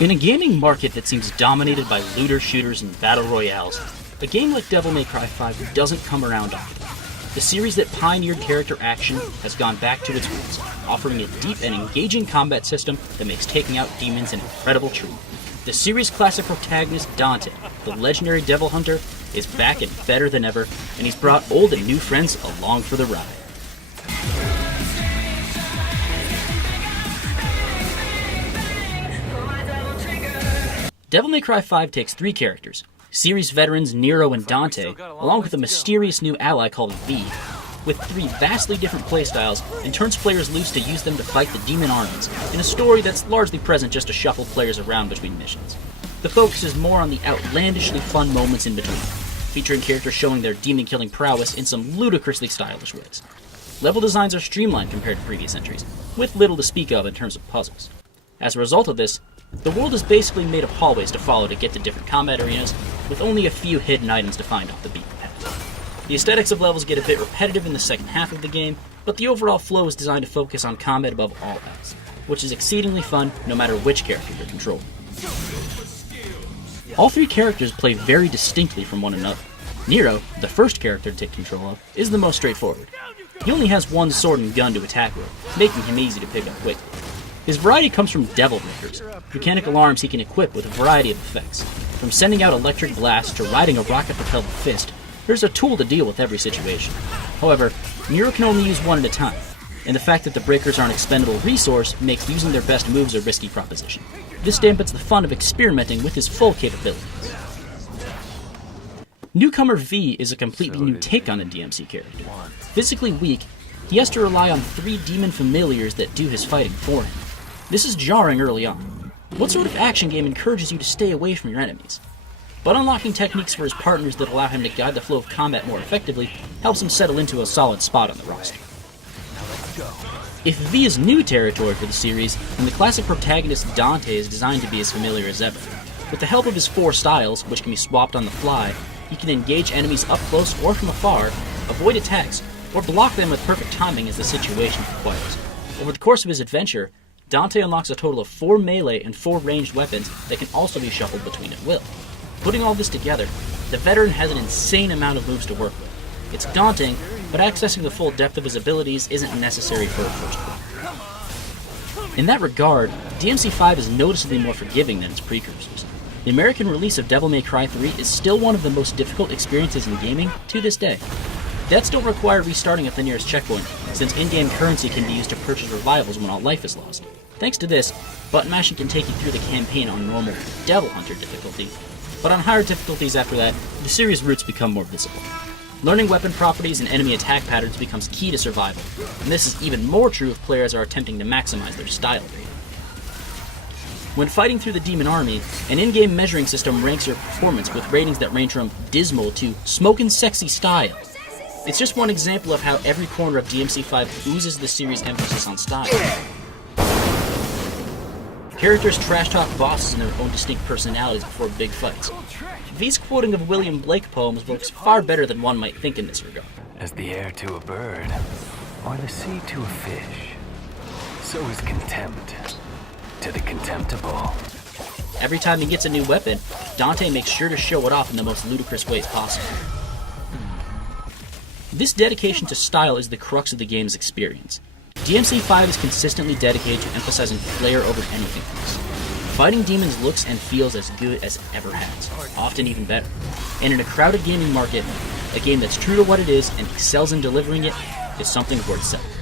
In a gaming market that seems dominated by looter shooters and battle royales, a game like Devil May Cry 5 doesn't come around often. The series that pioneered character action has gone back to its roots, offering a deep and engaging combat system that makes taking out demons an incredible treat. The series' classic protagonist, Dante, the legendary devil hunter, is back and better than ever, and he's brought old and new friends along for the ride. Devil May Cry 5 takes three characters, series veterans Nero and Dante, along with a mysterious new ally called V, with three vastly different playstyles, and turns players loose to use them to fight the demon armies, in a story that's largely present just to shuffle players around between missions. The focus is more on the outlandishly fun moments in between, featuring characters showing their demon-killing prowess in some ludicrously stylish ways. Level designs are streamlined compared to previous entries, with little to speak of in terms of puzzles. As a result of this, the world is basically made of hallways to follow to get to different combat arenas, with only a few hidden items to find off the beaten path. The aesthetics of levels get a bit repetitive in the second half of the game, but the overall flow is designed to focus on combat above all else, which is exceedingly fun no matter which character you're controlling. All three characters play very distinctly from one another. Nero, the first character to take control of, is the most straightforward. He only has one sword and gun to attack with, making him easy to pick up quickly. His variety comes from Devil Breakers, mechanical arms he can equip with a variety of effects. From sending out electric blasts to riding a rocket-propelled fist, there's a tool to deal with every situation. However, Nero can only use one at a time, and the fact that the breakers are an expendable resource makes using their best moves a risky proposition. This dampens the fun of experimenting with his full capabilities. Newcomer V is a completely new take on a DMC character. Physically weak, he has to rely on three demon familiars that do his fighting for him. This is jarring early on. What sort of action game encourages you to stay away from your enemies? But unlocking techniques for his partners that allow him to guide the flow of combat more effectively helps him settle into a solid spot on the roster. If V is new territory for the series, then the classic protagonist Dante is designed to be as familiar as ever. With the help of his four styles, which can be swapped on the fly, he can engage enemies up close or from afar, avoid attacks, or block them with perfect timing as the situation requires. Over the course of his adventure, Dante unlocks a total of 4 melee and 4 ranged weapons that can also be shuffled between at will. Putting all this together, the veteran has an insane amount of moves to work with. It's daunting, but accessing the full depth of his abilities isn't necessary for a first player. In that regard, DMC5 is noticeably more forgiving than its precursors. The American release of Devil May Cry 3 is still one of the most difficult experiences in gaming to this day. Deaths don't require restarting at the nearest checkpoint, since in-game currency can be used to purchase revivals when all life is lost. Thanks to this, button mashing can take you through the campaign on normal Devil Hunter difficulty, but on higher difficulties after that, the series' roots become more visible. Learning weapon properties and enemy attack patterns becomes key to survival, and this is even more true if players are attempting to maximize their style rating. When fighting through the demon army, an in-game measuring system ranks your performance with ratings that range from dismal to smokin' sexy style. It's just one example of how every corner of DMC5 oozes the series' emphasis on style. Characters trash-talk bosses in their own distinct personalities before big fights. V's quoting of William Blake poems works far better than one might think in this regard. As the air to a bird, or the sea to a fish, so is contempt to the contemptible. Every time he gets a new weapon, Dante makes sure to show it off in the most ludicrous ways possible. This dedication to style is the crux of the game's experience. DMC5 is consistently dedicated to emphasizing flair over anything else. Fighting demons looks and feels as good as it ever has, often even better. And in a crowded gaming market, a game that's true to what it is and excels in delivering it is something worth celebrating.